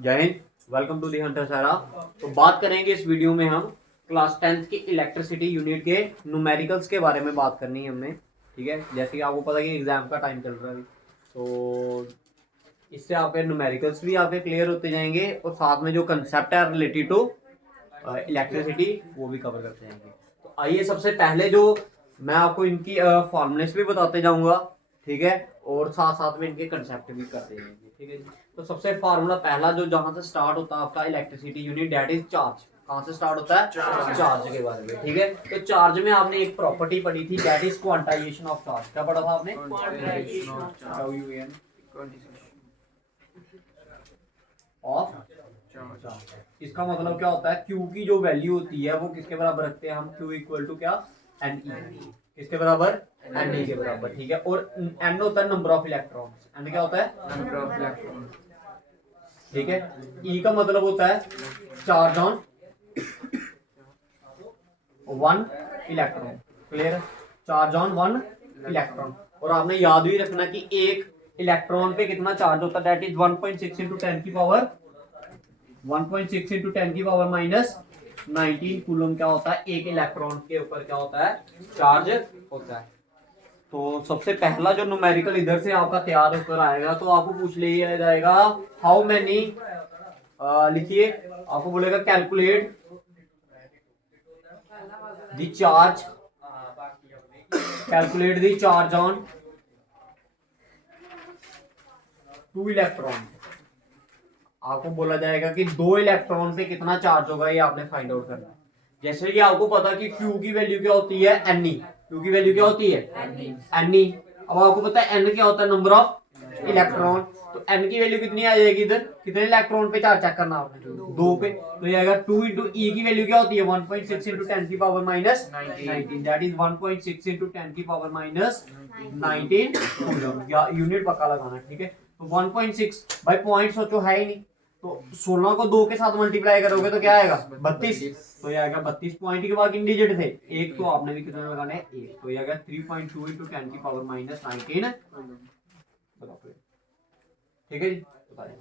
जय हिंद। Welcome to the hunter सारा। तो बात करेंगे इस वीडियो में हम क्लास 10th की इलेक्ट्रिसिटी यूनिट के न्यूमेरिकल्स के बारे में बात करनी है हमने। ठीक है, जैसे कि आपको पता है कि एग्जाम का टाइम चल रहा है अभी, तो इससे आपके न्यूमेरिकल्स भी आपके क्लियर होते जाएंगे और साथ में जो कंसेप्ट है रिलेटेड टू इलेक्ट्रिसिटी वो भी कवर करते जाएंगे। तो आइए सबसे पहले जो मैं आपको इनकी फॉर्मूलेस भी बताते जाऊंगा, ठीक है, और साथ साथ में इनके कंसेप्ट भी करते जाएंगे। ठीक है जी। तो सबसे फार्मूला पहला जो जहां से स्टार्ट होता है आपका electricity unit, that is charge. कहां से स्टार्ट होता है? चार्ज के बारे में। ठीक है, तो चार्ज में आपने एक प्रॉपर्टी पढ़ी थी, that is quantization of charge. क्या पढ़ा था आपने? Of charge. इसका मतलब क्या होता है? Q की जो वैल्यू होती है वो किसके बराबर रखते हैं हम? Q इक्वल टू क्या? Ne। किसके बराबर? Ne के बराबर। ठीक है, और N होता है नंबर ऑफ इलेक्ट्रॉन्स। N क्या होता है? Number of electrons. ठीक है, E का मतलब होता है charge on one electron. Clear? Charge on one electron. और आपने याद भी रखना कि एक इलेक्ट्रॉन पे कितना चार्ज होता है, दैट इज 1.6 इंटू 10 की पावर 1.6 इंटू 10 की पावर माइनस 19 कूलम क्या होता है? एक इलेक्ट्रॉन के ऊपर क्या होता है? चार्ज होता है। तो सबसे पहला जो न्यूमेरिकल इधर से आपका तैयार होकर आएगा तो आपको पूछ लिया जाएगा हाउ मैनी, लिखिए, आपको बोलेगा calculate the charge, calculate the charge on two electron. आपको बोला जाएगा कि दो इलेक्ट्रॉन पे कितना चार्ज होगा, ये आपने फाइंड आउट करना है। जैसे कि आपको पता कि Q की वैल्यू क्या होती है? Ne। Q की वैल्यू क्या होती है? Ne। अब आपको पता है N क्या होता है? Number of electron. तो N की वैल्यू कितनी आ जाएगी इधर? कितने इलेक्ट्रॉन पे चार्ज चेक करना आपने? दो पे। तो ये आएगा 2 इंटू E की वैल्यू क्या होती है? 1.6 इंटू 10 की power minus 19, that is 1.6 into 10 की पावर माइनस 19 कूलम। या यूनिट पक्का लगाना, ठीक है। तो 1.6 भाई पॉइंट सोचो है ही नहीं, तो 16 को 2 के साथ मल्टीप्लाई करोगे तो क्या आएगा? 32। तो ये आएगा 32। पॉइंट के बाद कितने डिजिट थे? एक। तो आपने भी कितने लगाने हैं? एक। तो ये आएगा 3.2 इंटू 10 की पावर माइनस 19। ठीक है जी, बताइए।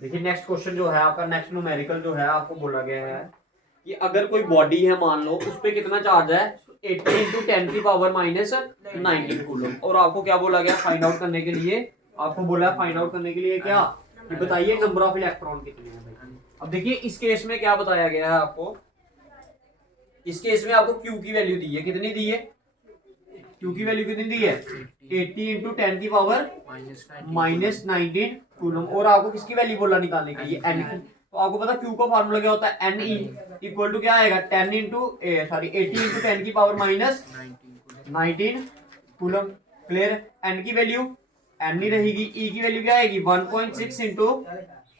देखिए नेक्स्ट क्वेश्चन जो है आपका, नेक्स्ट न्यूमेरिकल जो है आपको बोला गया है कि अगर कोई बॉडी है मान लो, उस पे कितना चार्ज है? 80 इंटू 10 की पावर माइनस 19 कूलम। और आपको क्या बोला गया फाइंड आउट करने के लिए? आपको बोला फाइंड आउट करने के लिए क्या, कि बताइए नंबर ऑफ इलेक्ट्रॉन कितने हैं भाई। अब देखिए इस केस में क्या बताया गया है आपको, इस केस में आपको Q की वैल्यू दी है, कितनी दी है? Q की वैल्यू कितनी दी है? 80 इंटू 10 की पावर माइनस 19 कूलम। और आपको किसकी वैल्यू बोला निकालने के लिए? N की। तो आपको पता Q का फार्मूला क्या होता है? Ne इक्वल टू क्या आएगा? 10 इंटू सॉरी 80 इंटू 10 की power minus 19 coulomb. Clear? N की वैल्यू N ही रहेगी। E की वैल्यू क्या आएगी? 1.6 इंटू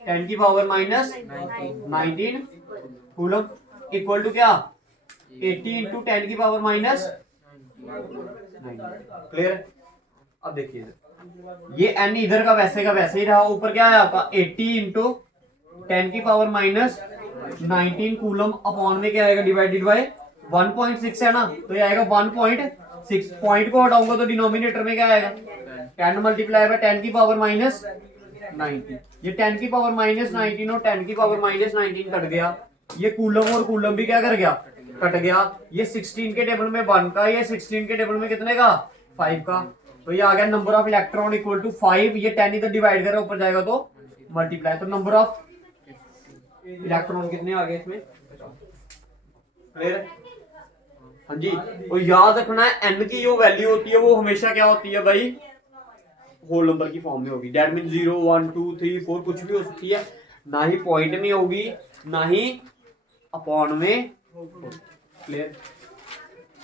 10 की power minus 19 coulomb equal to क्या? 80 इंटू 10 की पावर माइनस। क्लियर? अब देखिए ये N इधर का वैसे ही रहा, ऊपर क्या है आपका? 80 इंटू 10 की पावर माइनस 19 कूलम अपॉन में क्या आएगा? डिवाइडेड बाय 1.6 है ना, तो ये आएगा 1.6। पॉइंट को हटाऊंगा तो डिनोमिनेटर में क्या आएगा? 10 मल्टीप्लाई बाय 10 की पावर माइनस 19। ये 10 की पावर माइनस 19 और 10 की पावर माइनस 19 कट गया। ये कूलम और कूलम भी क्या कर गया? कट गया। ये 16 के टेबल में 1 का, ये 16 के टेबल में कितने का? 5 का। तो ये आ गया number of electron equal to 5। ये 10 इधर डिवाइड करें ऊपर जाएगा तो मल्टीप्लाई, तो नंबर ऑफ इलेक्ट्रॉन कितने आ गए इसमें? क्लियर? हाँ जी। और याद रखना है N की जो वैल्यू होती है वो हमेशा क्या होती है भाई? होल नंबर की फॉर्म में होगी। दैट मीन 0 1 2 3 4 कुछ भी हो सकती है, ना ही पॉइंट में होगी ना ही अपॉन में। क्लियर?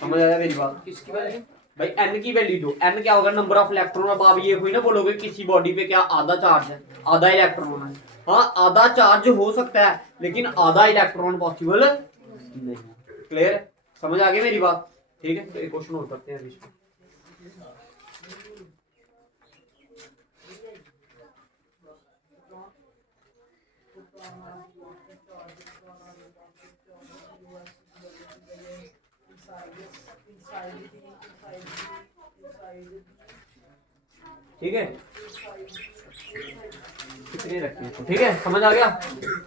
समझ आया मेरी बात? किसकी वैल्यू? भाई एन की वैल्यू दो, एन क्या होगा नंबर ऑफ इलेक्ट्रॉन। अब आप ये हुई ना बोलोगे किसी बॉडी पे क्या आधा चार्ज है, आधा इलेक्ट्रॉन है। हाँ आधा चार्ज हो सकता है लेकिन आधा इलेक्ट्रॉन पॉसिबल नहीं। क्लियर? समझ आ गई मेरी बात? ठीक है, तो एक क्वेश्चन और करते हैं अभी इसमें। ठीक है, कितने रखते हैं तो ठीक है, समझ आ गया?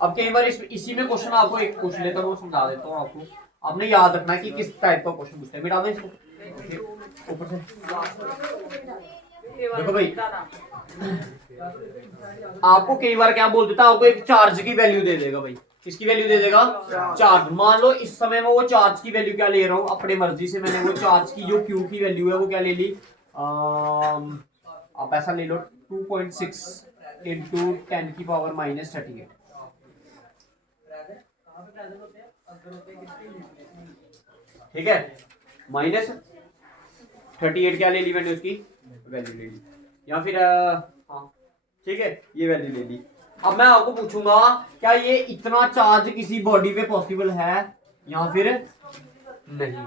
अब कई बार इसी में क्वेश्चन आपको एक पूछ लेता हूँ, समझा देता हूँ आपको। आपने याद रखना है कि किस टाइप का क्वेश्चन पूछते हैं। मिटा दें इसको ऊपर से। देखो भाई आपको कई बार क्या बोल देता है, आपको एक चार्ज की वैल्यू दे देगा। भाई किसकी वैल्यू दे देगा? चार्ज। मान लो इस समय में वो चार्ज की वैल्यू क्या ले रहा हूँ, अपने मर्जी से मैंने वो चार्ज की जो क्यू की वैल्यू है वो क्या ले ली, आप ऐसा ले लो 2.6 इंटू 10 की पावर माइनस 38। ठीक है, माइनस 38 क्या ले ली मैंने, उसकी वैल्यू ले ली, या फिर हाँ ठीक है ये वैल्यू ले ली। अब मैं आपको पूछूंगा क्या ये इतना चार्ज किसी बॉडी पे पॉसिबल है या फिर नहीं।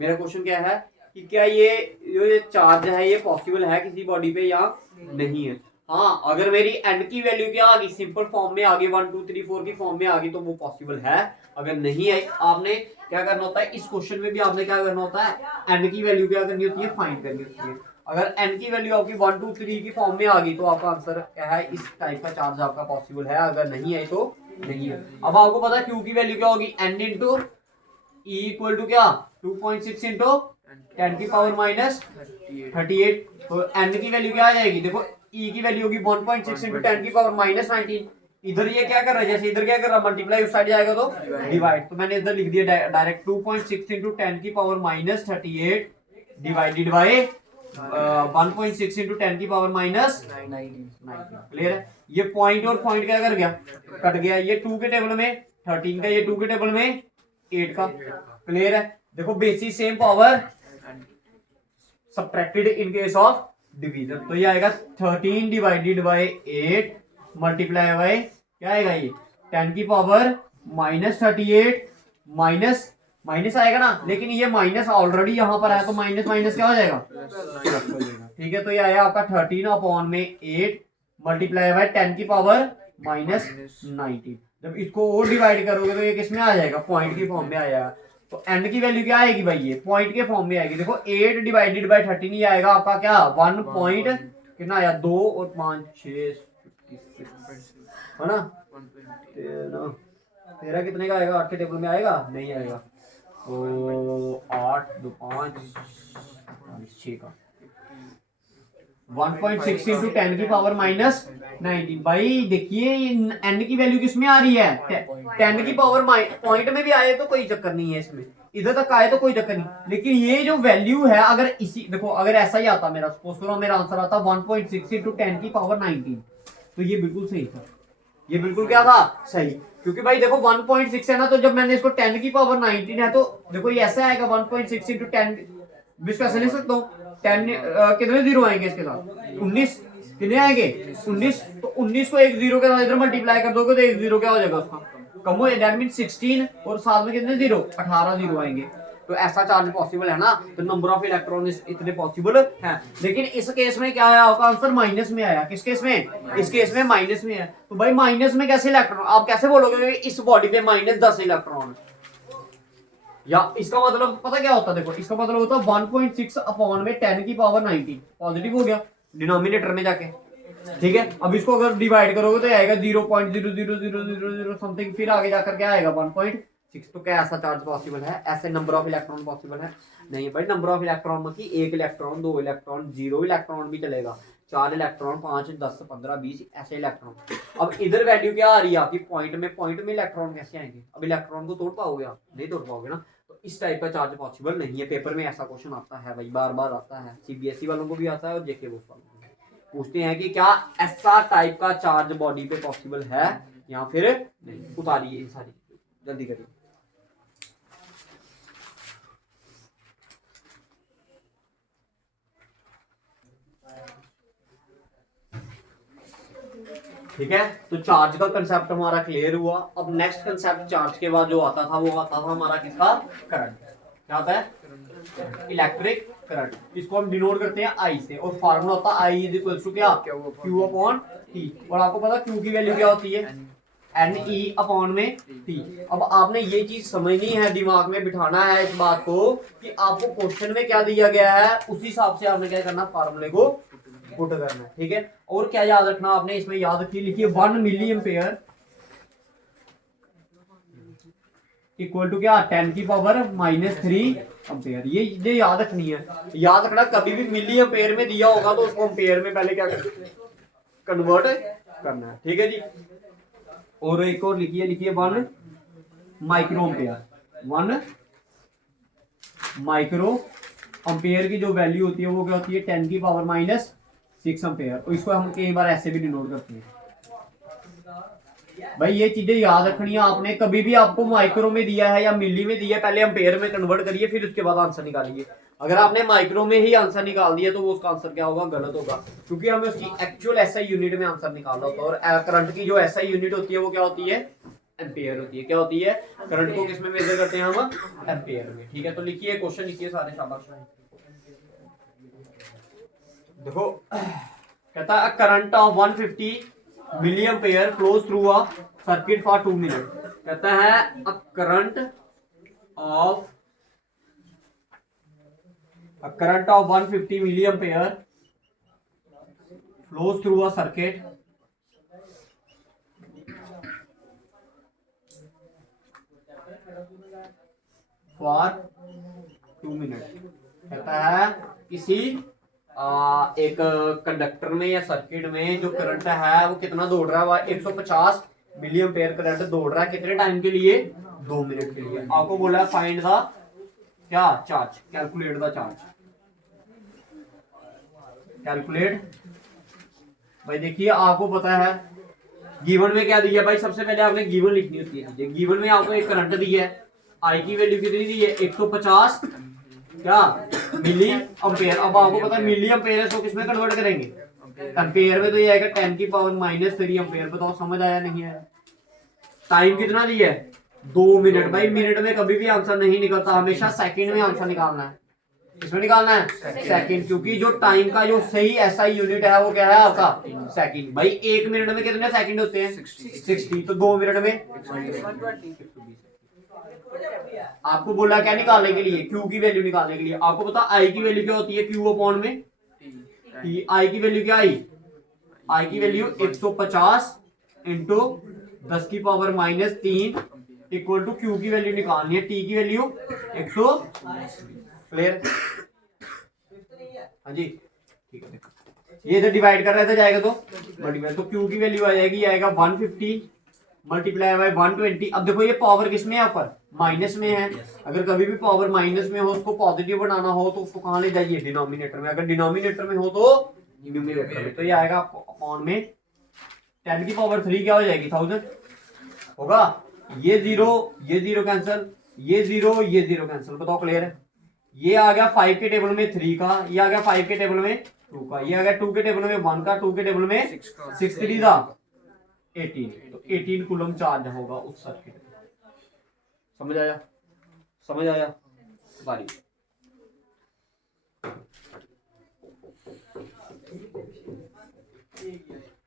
मेरा क्वेश्चन क्या है कि क्या ये चार्ज है ये पॉसिबल है किसी बॉडी पे या नहीं है। हाँ अगर मेरी एन की वैल्यू क्या आ गई, सिंपल फॉर्म में आ गई 1 2 3 4 की फॉर्म में आ गई तो वो पॉसिबल है। अगर नहीं है आपने क्या करना होता है, इस क्वेश्चन में भी आपने क्या करना होता है, एन की वैल्यू क्या करनी होती है, फाइंड करनी होती है। अगर एन की वैल्यू आपकी 1 2 3 की फॉर्म में आ गई तो आपका आंसर क्या है, इस टाइप का चार्ज आपका पॉसिबल है। अगर नहीं है तो नहीं है। अब आपको पता है क्यू की वैल्यू क्या होगी, N into E equal to क्या 2.6 इंटू 10 की पावर माइनस 38। तो एन की वैल्यू क्या आ जाएगी, देखो ई की वैल्यू होगी 1.6 इंटू 10 की पावर माइनस 19। इधर ये क्या कर रहा है, जैसे इधर क्या कर रहा है, मल्टीप्लाई उस साइड जाएगा तो डिवाइड। तो मैंने इधर लिख दिया डायरेक्ट 2.6 इंटू 10 की power minus 38 divided by 1.6 into 10 की पावर माइनस 19। क्लियर है? ये पॉइंट और पॉइंट क्या कर गया, कट गया। ये 2 के टेबल में 13 का, ये 2 के टेबल में 8 का। क्लियर है? देखो basis same power subtracted in case of division. तो ये आएगा 13 डिवाइडेड बाय 8 मल्टीप्लाई बाय क्या आएगा, ये 10 की पावर माइनस 38 माइनस माइनस आएगा ना, लेकिन ये माइनस ऑलरेडी यहां पर है तो माइनस माइनस क्या हो जाएगा, प्लस हो जाएगा। ठीक है, तो ये आया आपका 13 अपॉन में 8 मल्टीप्लाई बाय 10 की पावर माइनस 19। जब इसको और डिवाइड करोगे तो ये किस में आ जाएगा, पॉइंट की फॉर्म में आ जाएगा। तो एन की वैल्यू क्या आएगी भाई, ये पॉइंट के फॉर्म में आएगी। देखो 8 डिवाइडेड बाय 13 ही आएगा आपका क्या 1 पॉइंट कितना आया 2 और 5 6 है ना, तेरह कितने का आएगा, 8 के टेबल में आएगा नहीं आएगा। तो 8 2 5 6 का 1.6 इंटू 10 की पावर माइनस 19। भाई देखिए एन की वैल्यू किसमें आ रही है, 10 की पावर पॉइंट में भी आए तो कोई चक्कर नहीं है, इसमें इधर तक आए तो कोई चक्कर नहीं। लेकिन ये जो वैल्यू है अगर इसी देखो अगर ऐसा ही आता मेरा, सपोज करो मेरा आंसर आता 1.6 इंटू 10 की पावर 19 तो ये बिल्कुल सही था। ये बिल्कुल क्या था, सही। क्योंकि भाई देखो 1.6 है ना, तो जब मैंने इसको 10 की पावर 19 है तो देखो ये ऐसा आएगा 1.6 इंटू 10 इसको ऐसे लिख सकता हूँ 10 कितने जीरो आएंगे इसके साथ, 19 कितने आएंगे 19। तो 19 को एक जीरो के साथ इधर मल्टीप्लाई कर दोगे तो एक जीरो क्या हो जाएगा उसका कम हो जाएगा, दैट मीन 16 और साथ में कितने जीरो 18 जीरो आएंगे। तो ऐसा चार्ज पॉसिबल है ना, तो नंबर ऑफ इलेक्ट्रॉन इतने पॉसिबल है। लेकिन इस केस में क्या आया आपका आंसर माइनस में आया, किस केस में, इस केस में माइनस में है। तो भाई माइनस में कैसे इलेक्ट्रॉन, आप कैसे बोलोगे इस बॉडी पे माइनस 10 इलेक्ट्रॉन, या इसका मतलब पता क्या होता है, देखो इसका मतलब होता है 1.6 अपॉन में 10 की पावर 19 पॉजिटिव हो गया डिनोमिनेटर में जाके। ठीक है, अब इसको अगर डिवाइड करोगे तो आएगा 0.00000 समथिंग, फिर आगे जाकर क्या आएगा 1.6। तो क्या ऐसा चार्ज पॉसिबल है, ऐसे नंबर ऑफ इलेक्ट्रॉन पॉसिबल है नहीं है। भाई नंबर ऑफ इलेक्ट्रॉन मतलब एक इलेक्ट्रॉन 2 इलेक्ट्रॉन 0 इलेक्ट्रॉन भी चलेगा, 4 इलेक्ट्रॉन 5 10 15 20 ऐसे इलेक्ट्रॉन। अब इधर वैल्यू क्या आ रही है आपकी पॉइंट में इलेक्ट्रॉन कैसे आएंगे, अब इलेक्ट्रॉन को तोड़ पाओगे आप, नहीं तोड़ पाओगे ना। तो इस टाइप का चार्ज पॉसिबल नहीं है। पेपर में ऐसा क्वेश्चन आता है भाई, बार बार आता है, सीबीएसई वालों को भी आता है और जेके बोर्ड वालों को पूछते हैं कि क्या ऐसा टाइप का चार्ज बॉडी पे पॉसिबल है या फिर नहीं। उतारिए सारी जल्दी करिए। ठीक है, तो चार्ज का कंसेप्ट हमारा क्लियर हुआ। अब नेक्स्ट कंसेप्ट चार्ज के बाद जो आता था वो आता था हमारा किसका, करंट। क्या आता है, इलेक्ट्रिक करंट। इसको हम डिनोट करते हैं आई से, और फार्मूला होता है आई इज इक्वल टू क्या, क्यू अपॉन टी। और आपको पता क्यू की वैल्यू क्या होती है, एन ई अपॉन में टी। अब आपने ये चीज समझनी है, दिमाग में बिठाना है इस बात को कि आपको क्वेश्चन में क्या दिया गया है उसी हिसाब से आपने क्या करना, फार्मूले को पुट करना है। ठीक है, और क्या याद रखना आपने इसमें, याद रखिए, लिखिए 1 मिली एम्पेयर इक्वल टू क्या, 10 की पावर -3 एम्पेयर। ये चीजें याद रखनी है। याद रखना कभी भी मिली एम्पेयर में दिया होगा तो उसको एम्पेयर में पहले क्या कन्वर्ट करना है। ठीक है जी, और एक और लिखिए, लिखिए 1 माइक्रो एम्पेयर। 1 माइक्रो एम्पेयर की जो वैल्यू होती है वो क्या होती है, 10 की पावर -6 एम्पेयर। और इसको हम कई बार ऐसे भी डिनोट करते हैं। भाई ये चीजें याद रखनी है आपने, कभी भी आपको माइक्रो में दिया है या मिली में दिया है, पहले एम्पेयर में कन्वर्ट करिए, फिर उसके बाद आंसर निकालिए। अगर आपने माइक्रो में ही आंसर निकाल दिया तो वो उसका आंसर क्या होगा, गलत होगा, क्योंकि हमें उसकी एक्चुअल एसआई यूनिट में आंसर निकालना होता है। और करंट की जो एसआई यूनिट होती है वो क्या होती है, एम्पेयर होती है। क्या होती है, करंट को किसमें मेजर करते हैं हम, एम्पेयर में। ठीक है, तो लिखिए क्वेश्चन, लिखिए सारे, शाबाश। देखो कहता है current of 150 milli ampere flows through a circuit for 2 minute. कहता है a current of 150 milli ampere flows through a circuit for 2 minute. कहता है किसी एक कंडक्टर में या सर्किट में जो करंट है वो कितना दौड़ रहा है, वह 150 मिली एम्पेयर करंट दौड़ रहा है, कितने टाइम के लिए, 2 मिनट के लिए। आपको बोला है फाइंड द क्या, charge, calculate the charge, calculate. भाई देखिए आपको पता है गिवन में क्या दिया, भाई सबसे पहले आपने गिवन लिखनी होती है चीजें। गिवन में आपको एक करंट दी है, आई की वैल्यू कितनी दी है, 150 क्या मिली एम्पेयर। अब आपको पता है मिली एम्पेयर को किसमें कन्वर्ट करेंगे, एम्पेयर में, तो ये आएगा 10 की पावर -3 एम्पेयर। बताओ समझ आया नहीं आया। टाइम कितना दी है, 2 मिनट। भाई मिनट में कभी भी आंसर नहीं निकलता, हमेशा सेकंड में आंसर निकालना है। किसमें निकालना है, सेकंड, क्योंकि जो टाइम का जो सही एसआई यूनिट है वो क्या है आपका, सेकंड। भाई 1 मिनट में कितने सेकंड होते हैं, 60। तो 2 मिनट में 120। आपको बोला क्या निकालने के लिए, क्यू की वैल्यू निकालने के लिए। आपको पता आई की वैल्यू क्या होती है, क्यू अपॉन में टी। आई की वैल्यू क्या आई, आई की वैल्यू 150 इंटू 10 की पावर -3 इक्वल टू क्यू की वैल्यू निकालनी है, टी की वैल्यू 100। क्लियर, हाँ जी, ठीक है। ये इधर डिवाइड कर रहे थे, जाएगा तो मल्टीप्लाई, तो क्यू की वैल्यू आ जाएगी, आएगा 150 मल्टीप्लाई बाय 120। अब देखो ये पावर किसमें है, ऊपर माइनस में है। अगर कभी भी पावर माइनस में हो, उसको पॉजिटिव बनाना हो तो उसको कहाँ ले जाइए, डिनोमिनेटर में। अगर डिनोमिनेटर में हो तो न्यूमरेटर में। तो ये आएगा अपॉन में 10 की पावर 3 क्या हो जाएगी, 1000 होगा। ये जीरो कैंसिल, ये जीरो कैंसिल। बताओ क्लियर है। ये आ गया 5 के टेबल में 3 का, ये आ गया 5 के टेबल में 2 का, ये आ गया 2 के टेबल में 1 का, 2 के टेबल में 6 3 था 18। तो 18 कूलम चार्ज होगा उस सर्किट में। समझ आया, समझ आया बारी।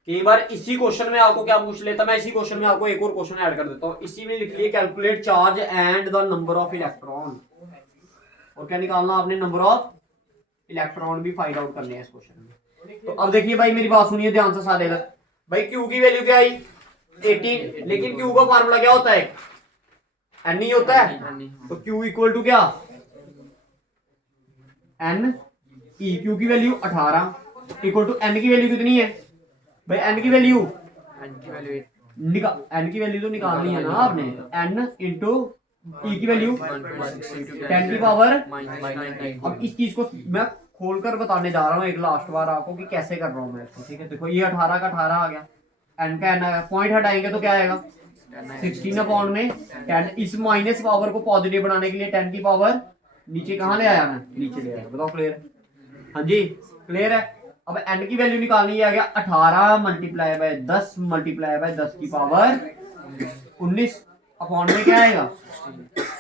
कई बार इसी क्वेश्चन में आपको क्या पूछ लेता, मैं इसी क्वेश्चन में आपको एक और क्वेश्चन ऐड कर देता हूँ। इसी में लिख लिए calculate charge and the number of electron. और क्या निकालना आपने, नंबर ऑफ इलेक्ट्रॉन भी फाइंड आउट करने हैं इस क्वेश्चन में। तो अब देखिए भाई मेरी बात सुनिए ध्यान से सारे लोग। भाई क्यू की वैल्यू क्या आई, 18, लेकिन क्यू का फार्मूला क्या होता है, एन ही होता है। तो क्यू इक्वल टू क्या, एन ई। क्यू की वैल्यू 18 इक्वल टू एन की वैल्यू कितनी है भाई, एन की वैल्यू एन की वैल्यू तो निकालनी है ना आपने, एन इंटू ई की वैल्यू 10 की पावर। अब इस चीज को मैं खोलकर बताने जा रहा हूँ एक लास्ट बार आपको कि कैसे कर रहा हूँ मैं इसको। ठीक है, देखो ये 18 का 18 आ गया, एन का एन आ गया, पॉइंट हटाएंगे तो क्या आएगा 16 अपॉन में 10। इस माइनस पावर को पॉजिटिव बनाने के लिए 10 की पावर नीचे कहाँ ले आया, मैं नीचे ले आया। बताओ क्लियर, हाँ जी क्लियर है। अब n की वैल्यू निकालनी है, आ गया 18 मल्टीप्लाई बाय 10 मल्टीप्लाई बाय 10 की पावर 19 अपॉन में क्या आएगा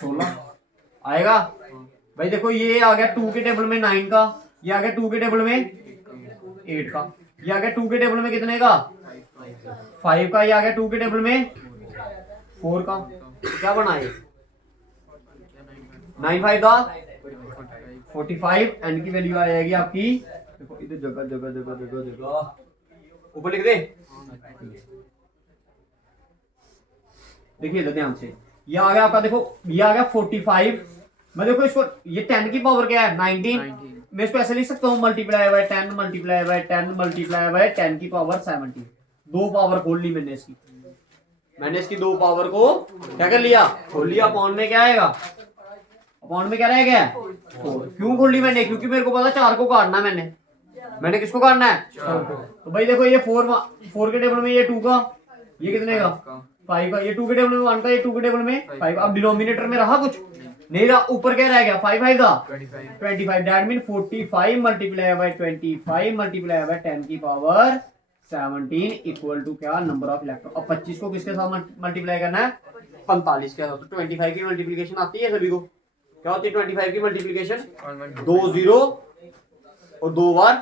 16 आएगा। भाई देखो ये आ गया 2 के टेबल में 9 का, ये आ गया 2 के टेबल में 8 का, ये आ गया 2 के टेबल में कितने का 5 का, ये आ गया 2 के टेबल में 4 का। तो क्या बना ये 9 5 का 45, n की वैल्यू आ जाएगी आपकी, देखो इधर जगह जगह जगह जगह जगह ऊपर लिख दे, देखिए इधर ध्यान से, ये आ गया आपका, देखो ये आ गया 45, मैं देखो इसको ये 10 की पावर क्या है 19, मैं इसको ऐसे लिख सकता हूँ multiply by 10 multiply by 10 multiply by 10 की पावर 17, दो पावर खोल ली मैंने इसकी, मैंने इसकी दो पावर को क्या कर लिया खोल लिया। अपॉन में क्या आएगा, अपॉन में क्या रह गया 4, क्यों खोल ली मैंने, क्योंकि मेरे को पता 4 को काटना है, मैंने किसको काटना है 4 को। तो भाई देखो ये 4 के टेबल में ये 2 का, ये कितने का 5 का, ये 2 के टेबल में 1 का, ये 2 के टेबल में 5। अब डिनोमिनेटर में रहा कुछ नहीं रहा, ऊपर क्या रह गया 5 5 का 25, that mean 45 multiply by 25 multiply by 10 की पावर 17 इक्वल टू क्या नंबर ऑफ इलेक्ट्रॉन। अब 25 को किसके साथ मल्टीप्लाई करना है 45 के साथ, तो 25 की मल्टीप्लिकेशन आती है सभी को, क्या होती है 25 की मल्टीप्लिकेशन 2 0 और 2 बार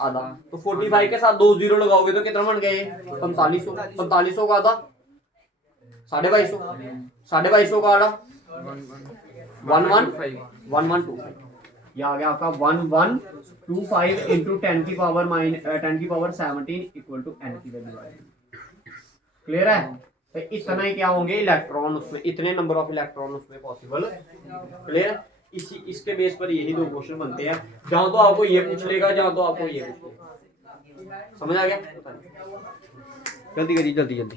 आधा, तो 45 के साथ 2 0 लगाओगे तो कितना बन गए 4500, 4500 का आधा 2250, 2250 का आधा 1125, ये आ गया आपका 1125 इंटू 10 की पावर 17 इक्वल टू n की वैल्यू आएगी। क्लियर है, तो इतना ही क्या होंगे इलेक्ट्रॉन उसमें, इतने नंबर ऑफ इलेक्ट्रॉन उसमें पॉसिबल। क्लियर, इसी इसके बेस पर यही दो क्वेश्चन बनते हैं, जहां तो आपको ये पूछ लेगा, जहां तो आपको ये पूछ लेगा। समझ आ गया, जल्दी करिए जल्दी जल्दी।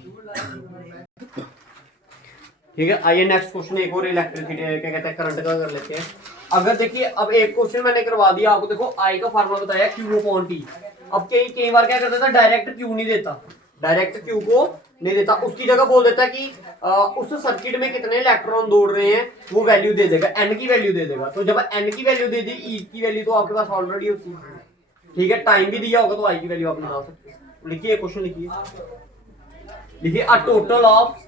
ठीक है, आइए नेक्स्ट क्वेश्चन एक और इलेक्ट्रिसिटी क्या कहते हैं करंट का कर लेते हैं। अगर देखिए अब एक क्वेश्चन मैंने करवा दिया आपको, देखो आई का फार्मूला बताया Q अपॉन T। अब कई बार क्या करता था डायरेक्ट Q नहीं देता, डायरेक्ट Q को नहीं देता, उसकी जगह बोल देता कि उस सर्किट में कितने इलेक्ट्रॉन दौड़ रहे हैं वो वैल्यू दे देगा, n की वैल्यू दे देगा। तो जब n की वैल्यू दे दी, E की वैल्यू तो आपके पास ऑलरेडी होती है, ठीक है, टाइम भी दिया होगा तो I की वैल्यू आप निकाल सकते हैं। लिखिए क्वेश्चन, लिखिए अ टोटल ऑफ,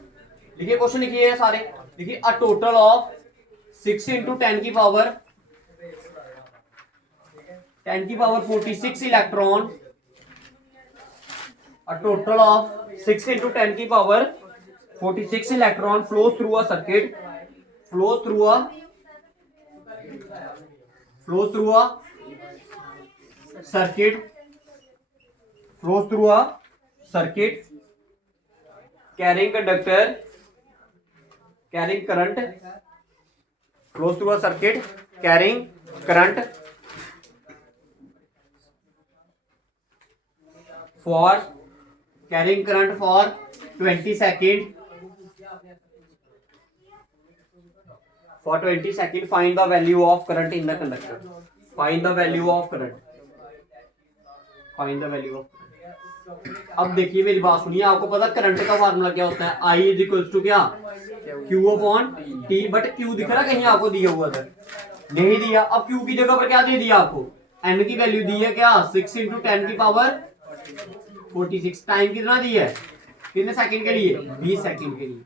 लिखिए क्वेश्चन लिखिए सारे, लिखिए अ टोटल ऑफ 6 इंटू 10 की power 46 electron, a total of 6 into 10 की power 46 electron flows through a circuit, flows through a circuit, flows through a circuit carrying conductor, carrying current, flows through a circuit carrying current for carrying current for 20 second, for 20 second find the value of current in the conductor, find the value of current, find the value of current। अब देखिए मेरी बात सुनिए, आपको पता current का formula क्या होता है, I इज इक्वल टू क्या Q upon T, but Q दिख रहा कहीं आपको दिया हुआ था, नहीं दिया। अब Q की जगह पर क्या दे दिया आपको, N की वैल्यू दी है क्या 6 इंटू 10 की पावर 46, टाइम कितना दी है कितने सेकंड के लिए 20 सेकंड के लिए।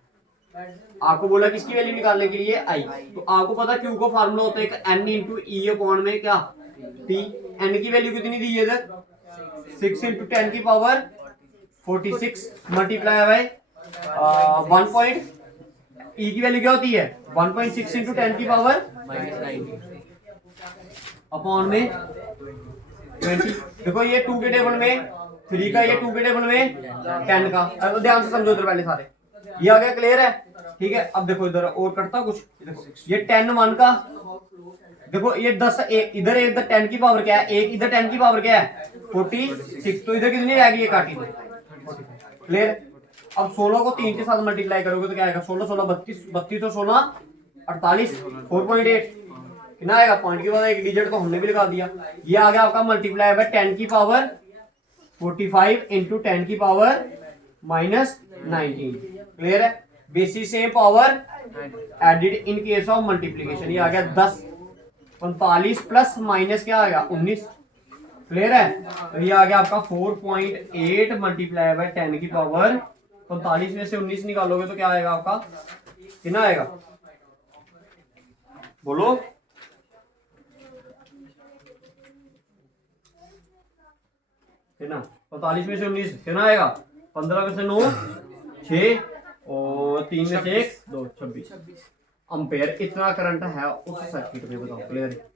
आपको बोला किसकी वैल्यू निकालने के लिए I, तो आपको पता Q का फार्मूला होता है N इंटू E अपॉन में क्या T, N की वैल्यू कितनी दी है इधर 6 इंटू 10 की power 46 multiply by 1 point, E की वैल्यू क्या होती है 1.6 इंटू 10 की पावर -9 अपॉन में 20। देखो ये 2 के टेबल में 3 का, ये 2 के टेबल में 10 का, अब ध्यान से समझो इधर पहले सारे, ये आ गया क्लियर है। ठीक है, अब देखो इधर और करता कुछ, ये 10 1 का, देखो ये 10 इधर 10 की पावर क्या है, एक इधर 10 की पावर क्या है 46, तो इधर कितनी रहेगी ये काटी, क्लियर। अब 16 को 3 के साथ मल्टीप्लाई करोगे तो क्या आएगा 16 16 32 32 और 16 48, 4.8 कितना आएगा, पॉइंट के बाद एक डिजिट तो हमने भी लगा दिया। ये आ गया आपका मल्टीप्लाई बाय 10 की पावर 45 इंटू 10 की पावर -19, क्लियर है। Basis same power added in case of multiplication, ये आ गया 10 45 प्लस माइनस क्या आएगा 19, क्लियर है? तो ये आ गया आपका 4.8 मल्टीप्लाई बाय 10 की पावर 45 में से 19 निकालोगे तो क्या आएगा आपका, कितना आएगा बोलो? कितना? 45 में से 19 कितना आएगा? 15 में से 9 6 और 3 में से 1 2 26 अम्पेयर। इतना करंट है उस सर्किट में, बताओ क्लियर है?